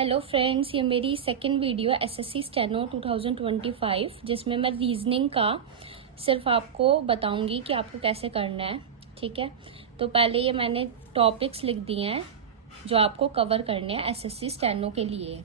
Hello friends, ये मेरी second video SSC steno 2025 जिसमें मैं रीजनिंग का सिर्फ आपको बताऊंगी कि आपको कैसे करना है। ठीक है, तो पहले ये मैंने टॉपिक्स लिख दिए हैं जो आपको कवर करने हैं एसएससी स्टेनो के लिए।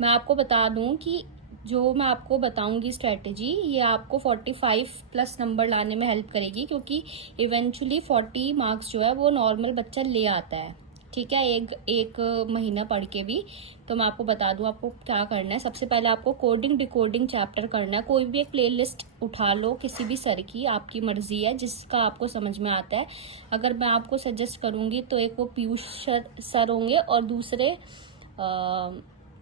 मैं आपको बता दूं कि जो मैं आपको बताऊंगी स्ट्रेटेजी, ये आपको 45 प्लस नंबर लाने में हेल्प करेगी, क्योंकि इवेंचुअली 40 मार्क्स जो है वो नॉर्मल बच्चा ले आता है। ठीक है, एक महीना पढ़ के भी। तो मैं आपको बता दूं आपको क्या करना है। सबसे पहले आपको कोडिंग डिकोडिंग चैप्टर करना है। कोई भी एक प्लेलिस्ट उठा लो, किसी भी सर की, आपकी मर्जी है, जिसका आपको समझ में आता है। अगर मैं आपको सजेस्ट करूंगी तो एक वो पीयूष सर होंगे और दूसरे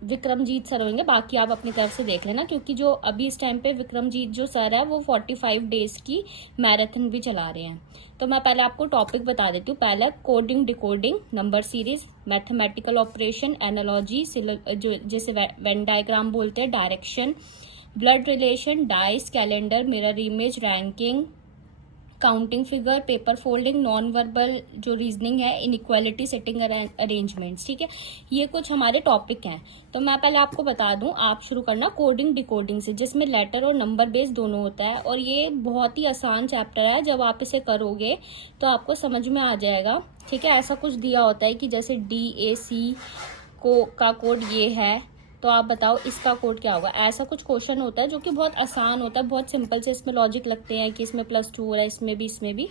विक्रमजीत सर होंगे। बाकी आप अपनी तरफ से देख लेना, क्योंकि जो अभी इस टाइम पे विक्रमजीत जो सर है वो 45 डेज की मैराथन भी चला रहे हैं। तो मैं पहले आपको टॉपिक बता देती हूँ। पहला coding decoding, number series, mathematical operation, analogy, जो जैसे वेन डायग्राम बोलते हैं, direction, blood relation, dice, calendar, mirror image, ranking, counting figure, paper folding, non verbal जो रीजनिंग है, इनइक्वालिटी, सेटिंग अरेंजमेंट्स। ठीक है, ये कुछ हमारे टॉपिक हैं। तो मैं पहले आपको बता दूं, आप शुरू करना कोडिंग डिकोडिंग से, जिसमें लेटर और नंबर बेस दोनों होता है। और ये बहुत ही आसान चैप्टर है। जब आप इसे करोगे तो आपको समझ में आ जाएगा। ठीक है, ऐसा कुछ दिया होता है कि जैसे DAC का कोड ये है, तो आप बताओ इसका कोड क्या होगा। ऐसा कुछ क्वेश्चन होता है जो कि बहुत आसान होता है, बहुत सिंपल से इसमें लॉजिक लगते हैं कि इसमें +2 हो रहा है, इसमें भी।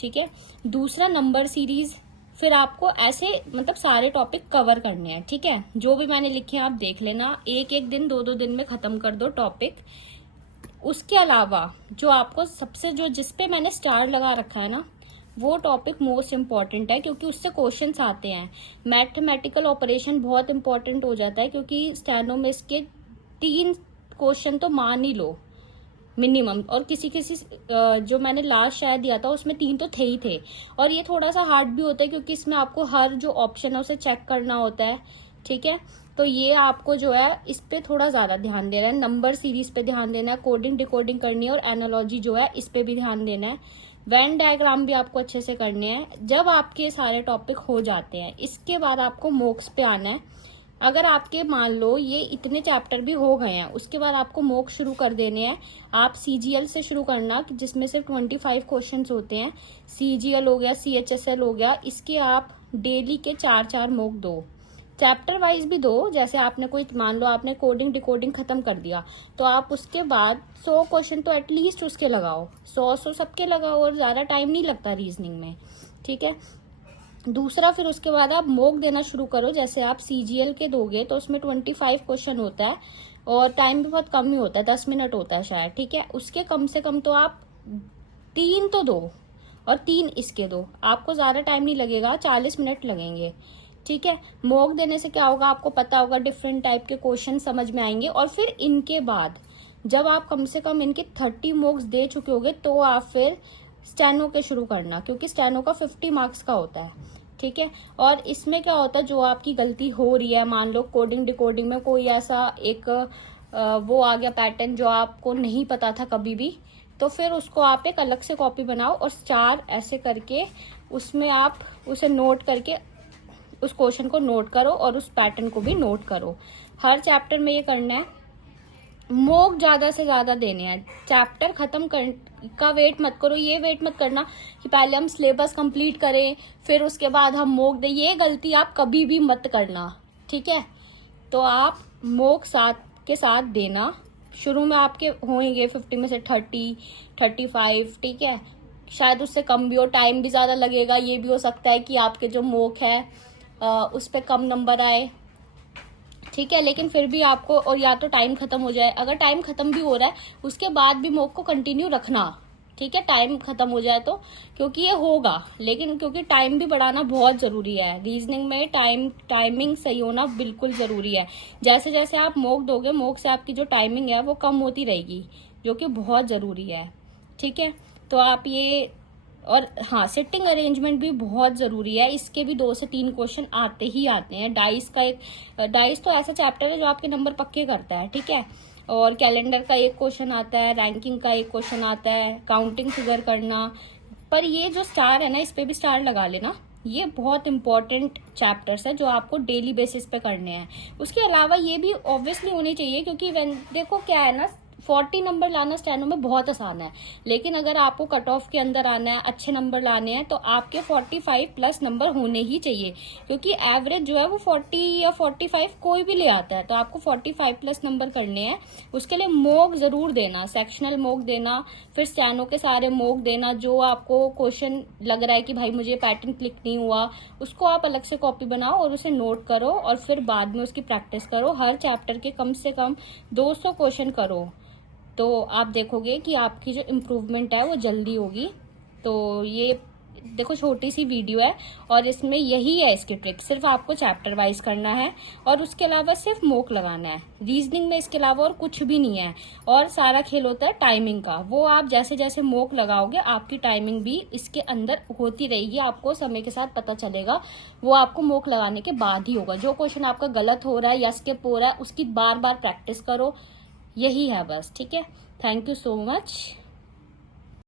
ठीक है, दूसरा नंबर सीरीज। फिर आपको ऐसे मतलब सारे टॉपिक कवर करने हैं। ठीक है, जो भी मैंने लिखे हैं आप देख लेना। एक एक दिन, दो दिन में खत्म कर दो टॉपिक। उसके अलावा जो आपको सबसे जिसपे मैंने स्टार लगा रखा है ना, वो टॉपिक मोस्ट इम्पॉर्टेंट है, क्योंकि उससे क्वेश्चंस आते हैं। मैथमेटिकल ऑपरेशन बहुत इंपॉर्टेंट हो जाता है, क्योंकि स्टेनो में इसके 3 क्वेश्चन तो मान ही लो मिनिमम। और किसी जो मैंने लास्ट शायद दिया था उसमें 3 तो थे ही थे। और ये थोड़ा सा हार्ड भी होता है, क्योंकि इसमें आपको हर जो ऑप्शन है उसे चेक करना होता है। ठीक है, तो ये आपको जो है इस पे थोड़ा ज्यादा ध्यान देना है। नंबर सीरीज पे ध्यान देना है, कोडिंग डिकोडिंग करनी है, और एनालॉजी जो है इस पे भी ध्यान देना है। वेन डायग्राम भी आपको अच्छे से करने हैं। जब आपके सारे टॉपिक हो जाते हैं, इसके बाद आपको मोक्स पे आना है। अगर आपके मान लो ये इतने चैप्टर भी हो गए हैं, उसके बाद आपको मोक शुरू कर देने हैं। आप CGL से शुरू करना, जिसमें सिर्फ 25 क्वेश्चंस होते हैं। CGL हो गया, CHSL हो गया, इसके आप डेली के 4-4 मोक दो। चैप्टर वाइज भी दो। जैसे आपने कोई मान लो आपने कोडिंग डिकोडिंग खत्म कर दिया, तो आप उसके बाद 100 क्वेश्चन तो एटलीस्ट उसके लगाओ। 100 सबके लगाओ, और ज्यादा टाइम नहीं लगता रीजनिंग में। ठीक है, दूसरा फिर उसके बाद आप मोक देना शुरू करो। जैसे आप CGL के दोगे तो उसमें 25 क्वेश्चन होता है, और टाइम भी बहुत कम ही होता है, 10 मिनट होता है शायद। ठीक है, उसके कम से कम तो आप 3 तो दो, और 3 इसके दो। आपको ज्यादा टाइम नहीं लगेगा, 40 मिनट लगेंगे। ठीक है, मोक देने से क्या होगा, आपको पता होगा, डिफरेंट टाइप के क्वेश्चन समझ में आएंगे। और फिर इनके बाद जब आप कम से कम इनके 30 मोक्स दे चुके होगे, तो आप फिर स्टेनो के शुरू करना, क्योंकि स्टेनो का 50 मार्क्स का होता है। ठीक है, और इसमें क्या होता है, जो आपकी गलती हो रही है, मान लो कोडिंग डिकोडिंग में कोई ऐसा एक वो आ गया पैटर्न जो आपको नहीं पता था कभी भी, तो फिर उसको आप एक अलग से कॉपी बनाओ, और स्टार ऐसे करके उसमें आप उसे नोट करके उस क्वेश्चन को नोट करो, और उस पैटर्न को भी नोट करो। हर चैप्टर में ये करना है। मोक ज्यादा से ज्यादा देने हैं। चैप्टर खत्म का वेट मत करो। ये वेट मत करना कि पहले हम सिलेबस कंप्लीट करें फिर उसके बाद हम मोक दें। ये गलती आप कभी भी मत करना। ठीक है, तो आप मोक के साथ देना। शुरू में आपके होंगे 50 में से 30, 35। ठीक है, शायद उससे कम भी हो, टाइम भी ज्यादा लगेगा। ये भी हो सकता है कि आपके जो मोक है उस पर कम नंबर आए। ठीक है, लेकिन फिर भी आपको, और या तो टाइम खत्म हो जाए, अगर टाइम खत्म भी हो रहा है उसके बाद भी मोक को कंटिन्यू रखना। ठीक है, टाइम खत्म हो जाए तो, क्योंकि ये होगा, लेकिन क्योंकि टाइम भी बढ़ाना बहुत जरूरी है रीजनिंग में। टाइमिंग सही होना बिल्कुल जरूरी है। जैसे जैसे आप मोक दोगे, मोक से आपकी जो टाइमिंग है वो कम होती रहेगी, जो कि बहुत जरूरी है। ठीक है, तो आप ये, और हाँ, सिटिंग अरेंजमेंट भी बहुत जरूरी है। इसके भी 2 से 3 क्वेश्चन आते ही आते हैं। डाइस तो ऐसा चैप्टर है जो आपके नंबर पक्के करता है। ठीक है, और कैलेंडर का एक क्वेश्चन आता है, रैंकिंग का एक क्वेश्चन आता है, काउंटिंग फिगर करना। पर ये जो स्टार है ना, इस पे भी स्टार लगा लेना। ये बहुत इंपॉर्टेंट चैप्टर्स है जो आपको डेली बेसिस पे करने हैं। उसके अलावा ये भी ऑब्वियसली होनी चाहिए, क्योंकि देखो क्या है ना, 40 नंबर लाना स्टेनो में बहुत आसान है, लेकिन अगर आपको कट ऑफ के अंदर आना है, अच्छे नंबर लाने हैं, तो आपके 45 प्लस नंबर होने ही चाहिए, क्योंकि एवरेज जो है वो 40 या 45 कोई भी ले आता है। तो आपको 45 प्लस नंबर करने हैं। उसके लिए मॉक जरूर देना, सेक्शनल मॉक देना, फिर स्टेनो के सारे मॉक देना। जो आपको क्वेश्चन लग रहा है कि भाई मुझे पैटर्न क्लिक नहीं हुआ, उसको आप अलग से कॉपी बनाओ और उसे नोट करो, और फिर बाद में उसकी प्रैक्टिस करो। हर चैप्टर के कम से कम 200 क्वेश्चन करो, तो आप देखोगे कि आपकी जो इम्प्रूवमेंट है वो जल्दी होगी। तो ये देखो छोटी सी वीडियो है, और इसमें यही है इसकी ट्रिक, सिर्फ आपको चैप्टर वाइज करना है और उसके अलावा सिर्फ मोक लगाना है। रीजनिंग में इसके अलावा और कुछ भी नहीं है। और सारा खेल होता है टाइमिंग का, वो आप जैसे जैसे मोक लगाओगे आपकी टाइमिंग भी इसके अंदर होती रहेगी, आपको समय के साथ पता चलेगा। वो आपको मोक लगाने के बाद ही होगा। जो क्वेश्चन आपका गलत हो रहा है या स्किप हो रहा है उसकी बार बार प्रैक्टिस करो, यही है बस। ठीक है, थैंक यू सो मच।